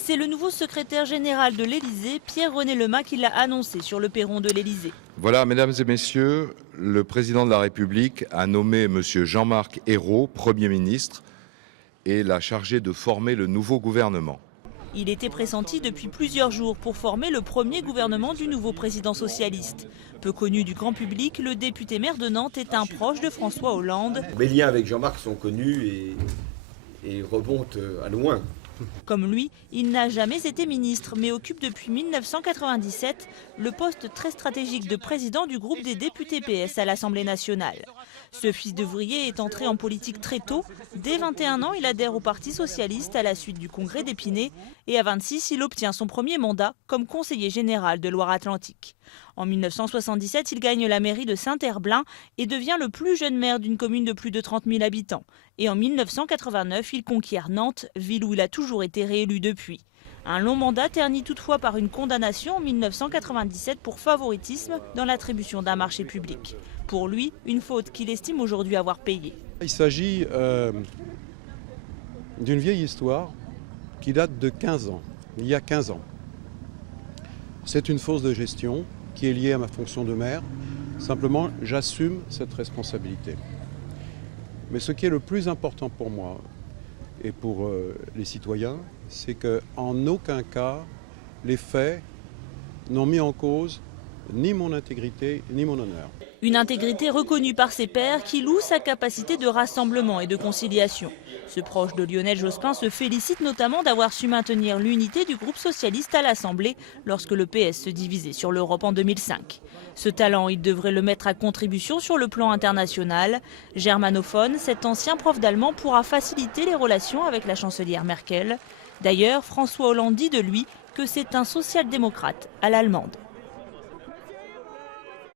C'est le nouveau secrétaire général de l'Élysée, Pierre-René Lemas, qui l'a annoncé sur le perron de l'Élysée. Voilà, mesdames et messieurs, le président de la République a nommé M. Jean-Marc Ayrault, Premier ministre, et l'a chargé de former le nouveau gouvernement. Il était pressenti depuis plusieurs jours pour former le premier gouvernement du nouveau président socialiste. Peu connu du grand public, le député maire de Nantes est un proche de François Hollande. Mes liens avec Jean-Marc sont connus et remontent à loin. Comme lui, il n'a jamais été ministre, mais occupe depuis 1997 le poste très stratégique de président du groupe des députés PS à l'Assemblée nationale. Ce fils d'ouvrier est entré en politique très tôt. Dès 21 ans, il adhère au Parti socialiste à la suite du congrès d'Épinay. Et à 26, il obtient son premier mandat comme conseiller général de Loire-Atlantique. En 1977, il gagne la mairie de Saint-Herblain et devient le plus jeune maire d'une commune de plus de 30 000 habitants. Et en 1989, il conquiert Nantes, ville où il a toujours été réélu depuis. Un long mandat terni toutefois par une condamnation en 1997 pour favoritisme dans l'attribution d'un marché public. Pour lui, une faute qu'il estime aujourd'hui avoir payée. Il s'agit d'une vieille histoire qui date de 15 ans, il y a 15 ans. C'est une fausse de gestion qui est liée à ma fonction de maire. Simplement, j'assume cette responsabilité. Mais ce qui est le plus important pour moi et pour les citoyens, c'est qu'en aucun cas, les faits n'ont mis en cause ni mon intégrité ni mon honneur. Une intégrité reconnue par ses pairs qui loue sa capacité de rassemblement et de conciliation. Ce proche de Lionel Jospin se félicite notamment d'avoir su maintenir l'unité du groupe socialiste à l'Assemblée lorsque le PS se divisait sur l'Europe en 2005. Ce talent, il devrait le mettre à contribution sur le plan international. Germanophone, cet ancien prof d'allemand pourra faciliter les relations avec la chancelière Merkel. D'ailleurs, François Hollande dit de lui que c'est un social-démocrate à l'allemande.